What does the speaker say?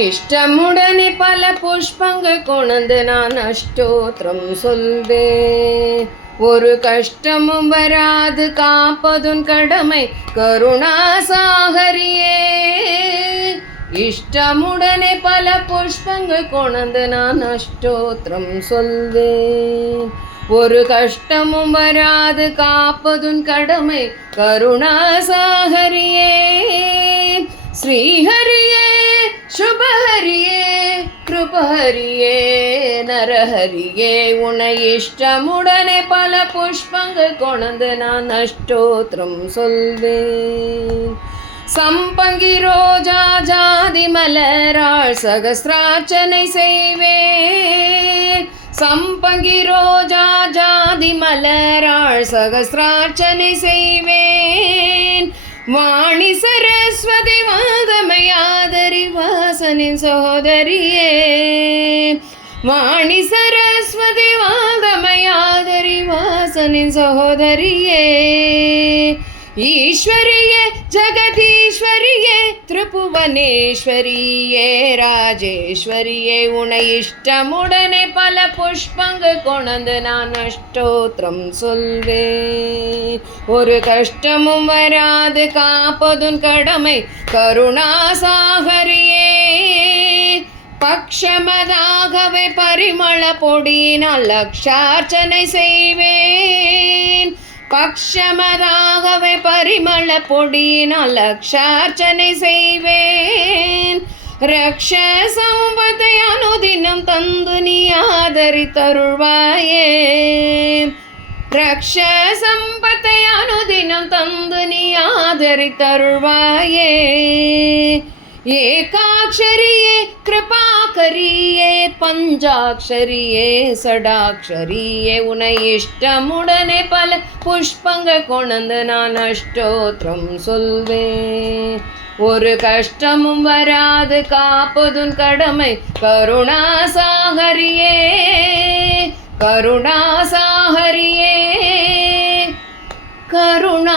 இஷ்டமுடனே பல புஷ்பங்கள் கொணந்து நான் அஷ்டோத்திரம் சொல்வேன். ஒரு கஷ்டமும் வராது காப்பதுன் கடமை கருணாசாகரியே. இஷ்டமுடனே பல புஷ்பங்கள் கொணந்து நான் அஷ்டோத்திரம் சொல்வேன். ஒரு கஷ்டமும் வராது காப்பதுன் கடமை கருணாசாகரியே. ஸ்ரீஹரியே சுபஹரியே கிருபஹரியே நரஹரியே. உன்னை இஷ்டமுடனே பல புஷ்பங்கள் கொணந்து நான் அஷ்டோத்திரம் சொல்வேன். சம்பங்கி ரோஜா ஜாதி மலராள் சகஸ்ரார்ச்சனை செய்வேன். சம்பங்கி ரோஜா ஜாதி மலராள் சகஸ்ரார்ச்சனை செய்வேன். வாணி சரஸ்வதி வாதமையாதரி வாசனின் சகோதரியே. வாணி சரஸ்வதி வாதமையாதரி வாசனின் சகோதரியே. ஈஸ்வரியே ஜகதீஸ்வரியே திரிபுவனேஸ்வரியே ராஜேஸ்வரியே. உன்னை இஷ்டமுடனே பல புஷ்பங்கள் கொணந்து நான் அஷ்டோத்திரம் சொல்வேன். ஒரு கஷ்டமும் வராது காப்பதுன் கடமை கருணாசாகரியே. பக்ஷமதாகவே பரிமள பொடியினால் லக்ஷார்ச்சனை செய்வேன். பக்ஷமதாகவே பரிமள பொடியினால் லக்ஷார்ச்சனை செய்வேன். ரக்ஷ சம்பத்தை அனுதினம் தந்து நீ ஆதரித்தருள்வாயே. ரக்ஷ சம்பத்தை அனுதினம் தந்து நீ ஆதரித்தருள்வாயே. ஏகாட்சரியே கிருபாகரியே பஞ்சாட்சரியே சடாட்சரியே. உன்னை இஷ்டமுடனே பல புஷ்பங்கள் கொணந்து நான் அஷ்டோத்திரம் சொல்வேன். ஒரு கஷ்டமும் வராது காப்பதுன் கடமை கருணாசாகரியே. கருணாசாகரியே கருணாசாகரியே.